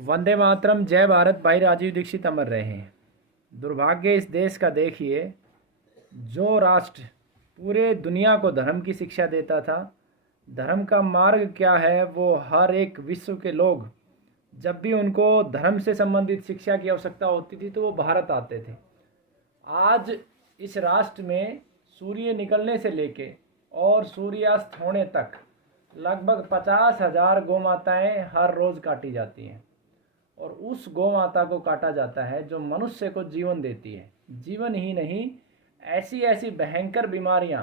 वंदे मातरम, जय भारत। भाई राजीव दीक्षित अमर रहे। दुर्भाग्य इस देश का देखिए, जो राष्ट्र पूरे दुनिया को धर्म की शिक्षा देता था, धर्म का मार्ग क्या है वो हर एक विश्व के लोग जब भी उनको धर्म से संबंधित शिक्षा की आवश्यकता होती थी तो वो भारत आते थे। आज इस राष्ट्र में सूर्य निकलने से लेके और सूर्यास्त होने तक लगभग 50,000 गौ माताएँ हर रोज़ काटी जाती हैं। और उस गौ माता को काटा जाता है जो मनुष्य को जीवन देती है। जीवन ही नहीं, ऐसी ऐसी भयंकर बीमारियां,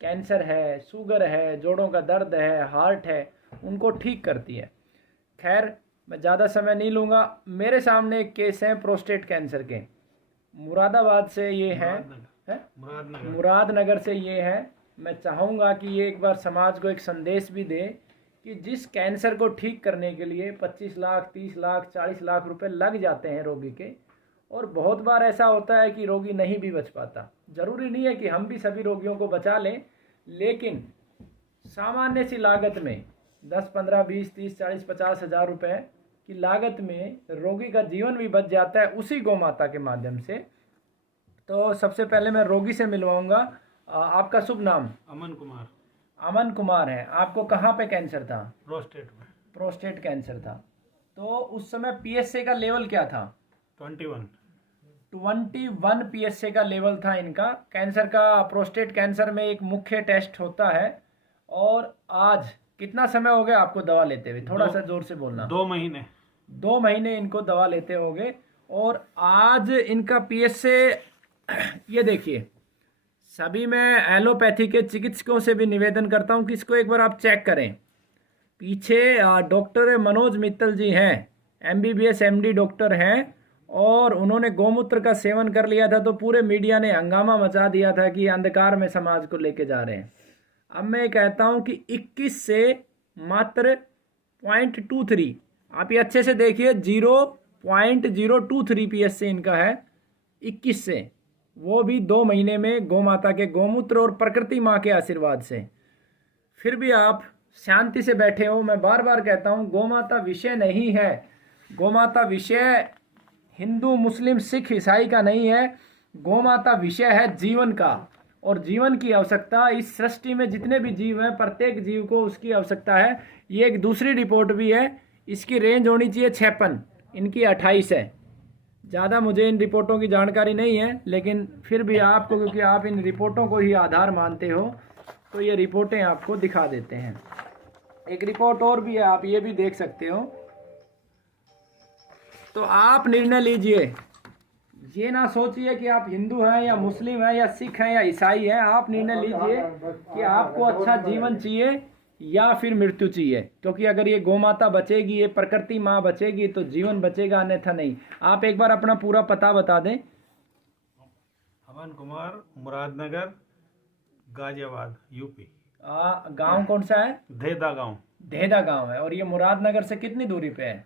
कैंसर है, शुगर है, जोड़ों का दर्द है, हार्ट है, उनको ठीक करती है। खैर, मैं ज़्यादा समय नहीं लूँगा। मेरे सामने एक केस है प्रोस्टेट कैंसर के। मुरादाबाद से ये है, मुरादनगर से ये है। मैं चाहूँगा कि ये एक बार समाज को एक संदेश भी दे कि जिस कैंसर को ठीक करने के लिए 25 लाख, 30 लाख, 40 लाख रुपए लग जाते हैं रोगी के, और बहुत बार ऐसा होता है कि रोगी नहीं भी बच पाता। ज़रूरी नहीं है कि हम भी सभी रोगियों को बचा लें, लेकिन सामान्य सी लागत में 10, 15, 20, 30, 40, 50,000 रुपये की लागत में रोगी का जीवन भी बच जाता है उसी गौ माता के माध्यम से। तो सबसे पहले मैं रोगी से मिलवाऊंगा। आपका शुभ नाम? अमन कुमार। अमन कुमार है। आपको कहाँ पे कैंसर था? प्रोस्टेट में। प्रोस्टेट कैंसर था। तो उस समय पीएसए का लेवल क्या था? 21 पीएसए का लेवल था इनका। कैंसर का, प्रोस्टेट कैंसर में एक मुख्य टेस्ट होता है। और आज कितना समय हो गया आपको दवा लेते हुए? थोड़ा सा जोर से बोलना। 2 महीने। 2 महीने इनको दवा लेते होंगे। और आज इनका पीएसए ये देखिए, सभी मैं एलोपैथी के चिकित्सकों से भी निवेदन करता हूं कि इसको एक बार आप चेक करें। पीछे डॉक्टर मनोज मित्तल जी हैं, एमबीबीएस एमडी डॉक्टर हैं, और उन्होंने गौमूत्र का सेवन कर लिया था तो पूरे मीडिया ने हंगामा मचा दिया था कि अंधकार में समाज को लेके जा रहे हैं। अब मैं कहता हूं कि 21 से मात्र 0.23, आप ये अच्छे से देखिए, 0.023 पीएसए इनका है 21 से, वो भी 2 महीने में गौ माता के गौमूत्र और प्रकृति माँ के आशीर्वाद से। फिर भी आप शांति से बैठे हो। मैं बार बार कहता हूँ, गौ माता विषय नहीं है। गौ माता विषय हिंदू, मुस्लिम, सिख, ईसाई का नहीं है। गौ माता विषय है जीवन का, और जीवन की आवश्यकता इस सृष्टि में जितने भी जीव हैं, प्रत्येक जीव को उसकी आवश्यकता है। ये एक दूसरी रिपोर्ट भी है, इसकी रेंज होनी चाहिए 56, इनकी 28 है। ज़्यादा मुझे इन रिपोर्टों की जानकारी नहीं है, लेकिन फिर भी आपको, क्योंकि आप इन रिपोर्टों को ही आधार मानते हो, तो ये रिपोर्टें आपको दिखा देते हैं। एक रिपोर्ट और भी है, आप ये भी देख सकते हो। तो आप निर्णय लीजिए, ये ना सोचिए कि आप हिंदू हैं या मुस्लिम हैं या सिख हैं या ईसाई हैं। आप निर्णय लीजिए कि आपको अच्छा जीवन चाहिए या फिर मृत्यु चाहिए। क्योंकि अगर ये गौ माता बचेगी, ये प्रकृति माँ बचेगी, तो जीवन बचेगा, अन्यथा नहीं। आप एक बार अपना पूरा पता बता दें। अमन कुमार, मुरादनगर, गाजियाबाद, यूपी। गांव कौन सा है? धेदा गांव। धेदा गांव है। और ये मुरादनगर से कितनी दूरी पे है?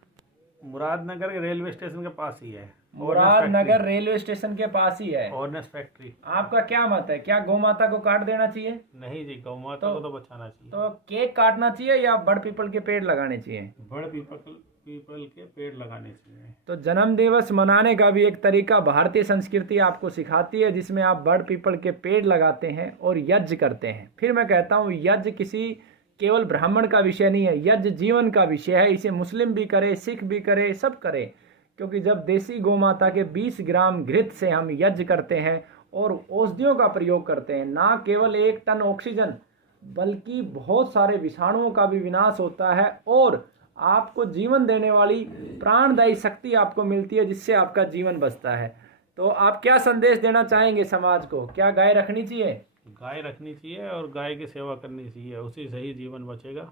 मुरादनगर के रेलवे स्टेशन के पास ही है। मुरादनगर रेलवे स्टेशन के पास ही है। ऑर्नेस फैक्ट्री। आपका क्या मत है? क्या गौ माता को काट देना चाहिए? नहीं जी, गौ माता को तो बचाना चाहिए। तो केक काटना चाहिए या बड़ पीपल के पेड़ लगाने चाहिए? बड़ पीपल के पेड़ लगाने चाहिए। तो जन्म दिवस मनाने का भी एक तरीका भारतीय संस्कृति आपको सिखाती है, जिसमें आप बड़ पीपल के पेड़ लगाते हैं और यज्ञ करते हैं। फिर मैं कहता हूँ, यज्ञ किसी केवल ब्राह्मण का विषय नहीं है, यज्ञ जीवन का विषय है। इसे मुस्लिम भी करे, सिख भी करे, सब करे। क्योंकि जब देसी गौ माता के 20 ग्राम घृत से हम यज्ञ करते हैं और औषधियों का प्रयोग करते हैं, ना केवल 1 टन ऑक्सीजन बल्कि बहुत सारे विषाणुओं का भी विनाश होता है, और आपको जीवन देने वाली प्राणदायी शक्ति आपको मिलती है, जिससे आपका जीवन बचता है। तो आप क्या संदेश देना चाहेंगे समाज को? क्या गाय रखनी चाहिए? गाय रखनी चाहिए और गाय की सेवा करनी चाहिए, उसी से ही जीवन बचेगा।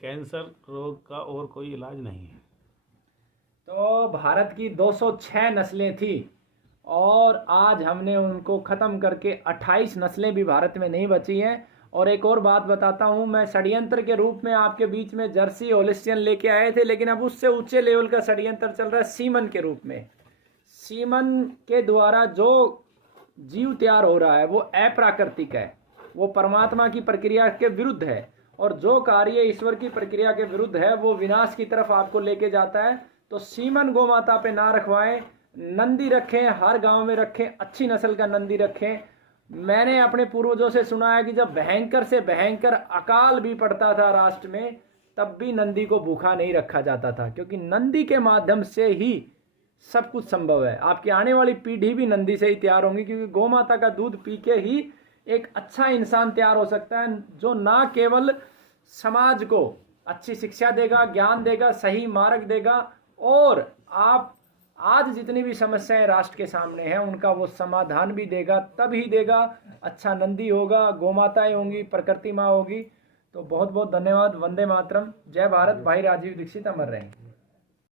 कैंसर रोग का और कोई इलाज नहीं है। तो भारत की 206 नस्लें थी, और आज हमने उनको ख़त्म करके 28 नस्लें भी भारत में नहीं बची हैं। और एक और बात बताता हूँ, मैं षड्यंत्र के रूप में आपके बीच में जर्सी होलिस्टियन लेके आए थे, लेकिन अब उससे ऊंचे लेवल का षड्यंत्र चल रहा है सीमन के रूप में। सीमन के द्वारा जो जीव तैयार हो रहा है वो अप्राकृतिक है, वो परमात्मा की प्रक्रिया के विरुद्ध है, और जो कार्य ईश्वर की प्रक्रिया के विरुद्ध है वो विनाश की तरफ आपको लेके जाता है। तो सीमन गौ माता पे ना रखवाएं, नंदी रखें, हर गांव में रखें, अच्छी नस्ल का नंदी रखें। मैंने अपने पूर्वजों से सुना है कि जब भयंकर से भयंकर अकाल भी पड़ता था राष्ट्र में, तब भी नंदी को भूखा नहीं रखा जाता था, क्योंकि नंदी के माध्यम से ही सब कुछ संभव है। आपकी आने वाली पीढ़ी भी नंदी से ही तैयार होंगी, क्योंकि गौ माता का दूध पी के ही एक अच्छा इंसान तैयार हो सकता है, जो ना केवल समाज को अच्छी शिक्षा देगा, ज्ञान देगा, सही मार्ग देगा, और आप आज जितनी भी समस्याएं राष्ट्र के सामने हैं उनका वो समाधान भी देगा, तब ही देगा। अच्छा नंदी होगा, गौ माताएं होंगी, प्रकृति माँ होगी। तो बहुत बहुत धन्यवाद। वंदे मातरम। जय भारत। भाई राजीव दीक्षित अमर रहें।